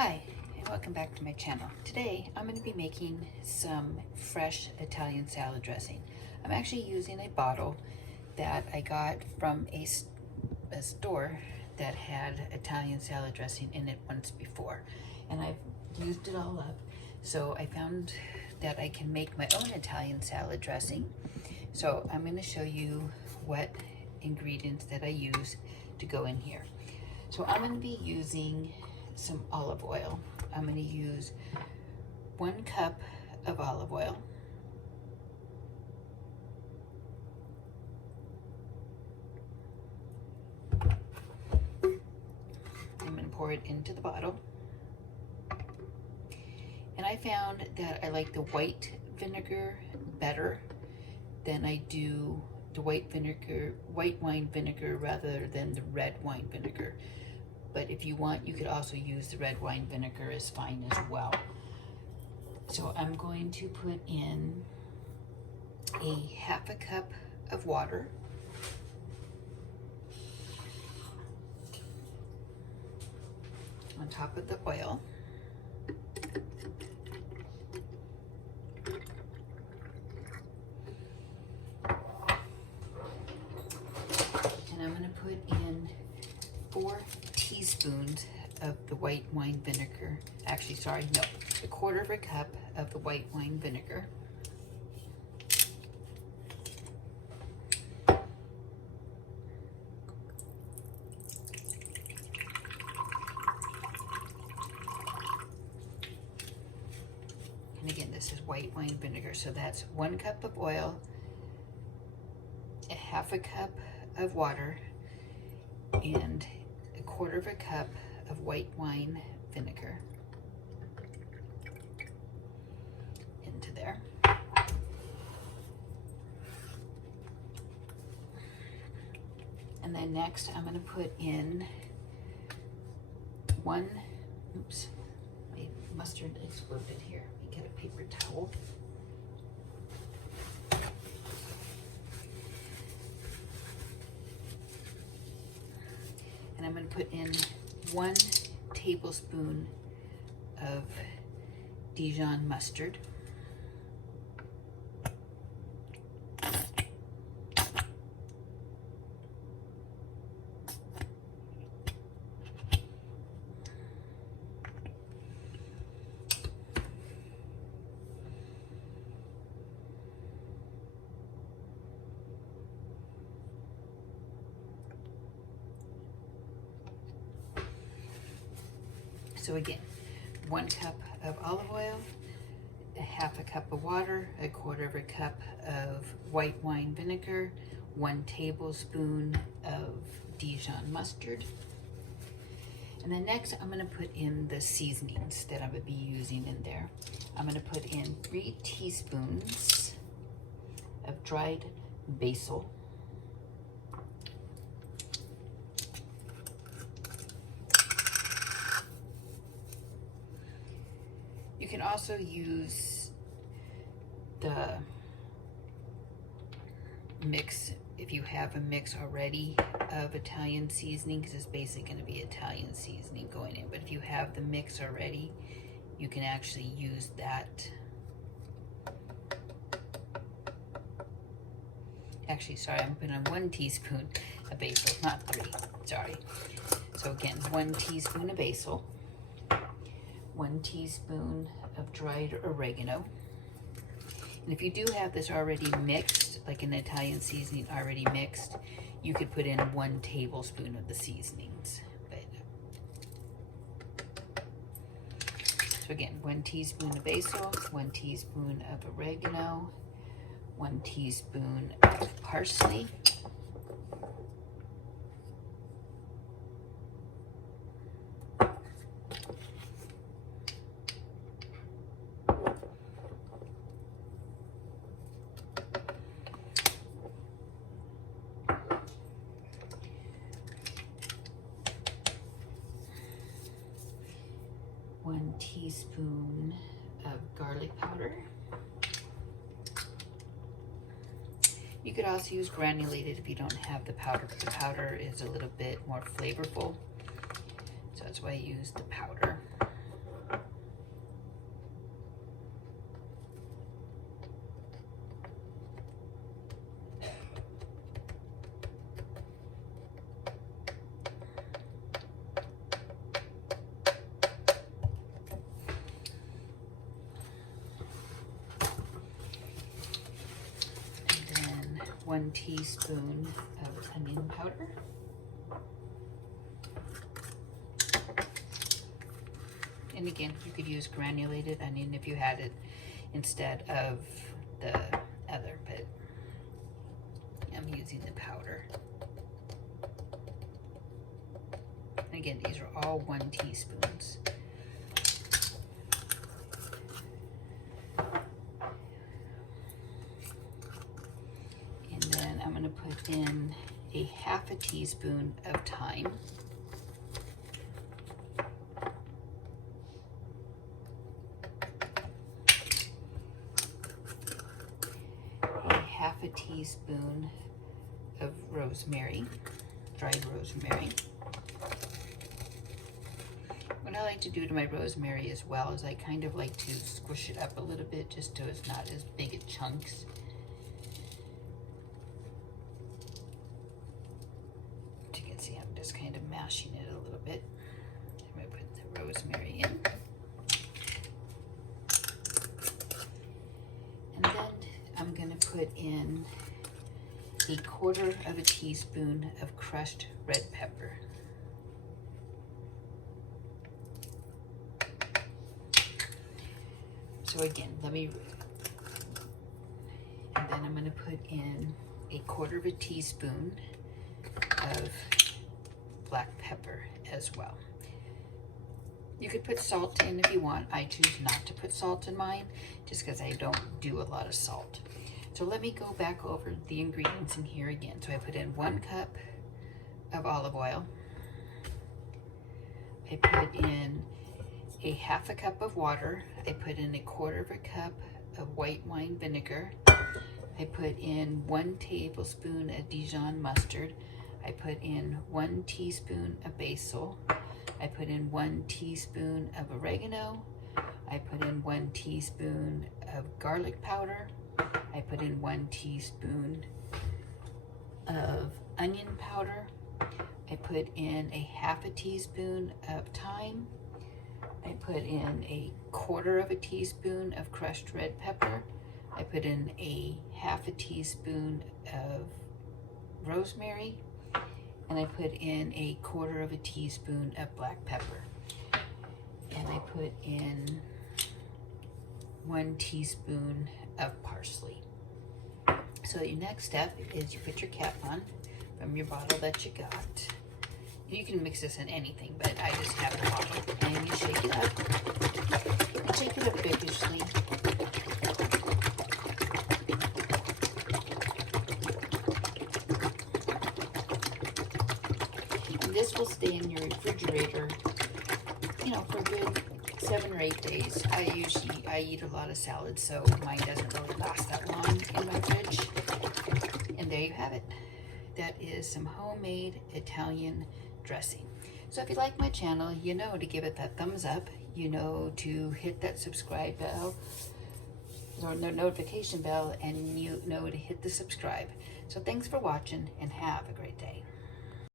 Hi, and welcome back to my channel. Today, I'm going to be making some fresh Italian salad dressing. I'm actually using a bottle that I got from a store that had Italian salad dressing in it once before. And I've used it all up. So I found that I can make my own Italian salad dressing. So I'm going to show you what ingredients that I use to go in here. So I'm going to be using some olive oil. I'm going to use 1 cup of olive oil. I'm going to pour it into the bottle. And I found that I like the white vinegar better than I do the white wine vinegar rather than the red wine vinegar. But if you want, you could also use the red wine vinegar is fine as well. So I'm going to put in a 1/2 cup of water. On top of the oil. And I'm going to put in 4 teaspoons of the white wine vinegar. Actually, sorry, no, 1/4 cup of the white wine vinegar. And again, this is white wine vinegar, so that's 1 cup of oil, 1/2 cup of water, and 1/4 cup of white wine vinegar into there. And then next I'm going to put in my mustard exploded here. Let me get a paper towel. And I'm going to put in 1 tablespoon of Dijon mustard. So again, 1 cup of olive oil, 1/2 cup of water, 1/4 cup of white wine vinegar, 1 tablespoon of Dijon mustard. And then next I'm going to put in the seasonings that I'm going to be using in there. I'm going to put in 3 teaspoons of dried basil. You can also use the mix if you have a mix already of Italian seasoning, because it's basically going to be Italian seasoning going in. But if you have the mix already, you can actually use that. Actually, sorry, I'm putting on 1 teaspoon of basil, not 3. Sorry. So again, 1 teaspoon of basil. 1 teaspoon of dried oregano. And if you do have this already mixed, like an Italian seasoning already mixed, you could put in 1 tablespoon of the seasonings. So again, 1 teaspoon of basil, 1 teaspoon of oregano, 1 teaspoon of parsley, one teaspoon of garlic powder. You could also use granulated if you don't have the powder, but the powder is a little bit more flavorful. So that's why I use the powder. 1 teaspoon of onion powder. And again, you could use granulated onion if you had it instead of the other, but I'm using the powder. And again, these are all 1 teaspoons. And then I'm going to put in a 1/2 teaspoon of thyme. A 1/2 teaspoon of rosemary, dried rosemary. What I like to do to my rosemary as well is I kind of like to squish it up a little bit just so it's not as big of chunks. As you can see, I'm just kind of mashing it a little bit. I'm going to put the rosemary in. And then I'm going to put in a 1/4 teaspoon of crushed red pepper. So again, and then I'm going to put in a 1/4 teaspoon of black pepper as well. You could put salt in if you want. I choose not to put salt in mine just because I don't do a lot of salt. So let me go back over the ingredients in here again. So I put in 1 cup of olive oil. I put in a 1/2 cup of water. I put in a 1/4 cup of white wine vinegar. I put in 1 tablespoon of Dijon mustard. I put in 1 teaspoon of basil. I put in 1 teaspoon of oregano. I put in 1 teaspoon of garlic powder. I put in 1 teaspoon of onion powder. I put in a 1/2 teaspoon of thyme. I put in a 1/4 teaspoon of crushed red pepper. I put in a 1/2 teaspoon of rosemary. And I put in a 1/4 teaspoon of black pepper. And I put in 1 teaspoon of parsley. So your next step is you put your cap on from your bottle that you got. You can mix this in anything, but I just have a bottle. And you shake it up. Shake it up vigorously. And this will stay in your refrigerator, you know, for a good 7 or 8 days. I eat a lot of salad, so mine doesn't really last that long in my fridge. And there you have it. That is some homemade Italian dressing. So if you like my channel, you know to give it that thumbs up. You know to hit that subscribe bell or the notification bell, and you know to hit the subscribe. So thanks for watching and have a great day.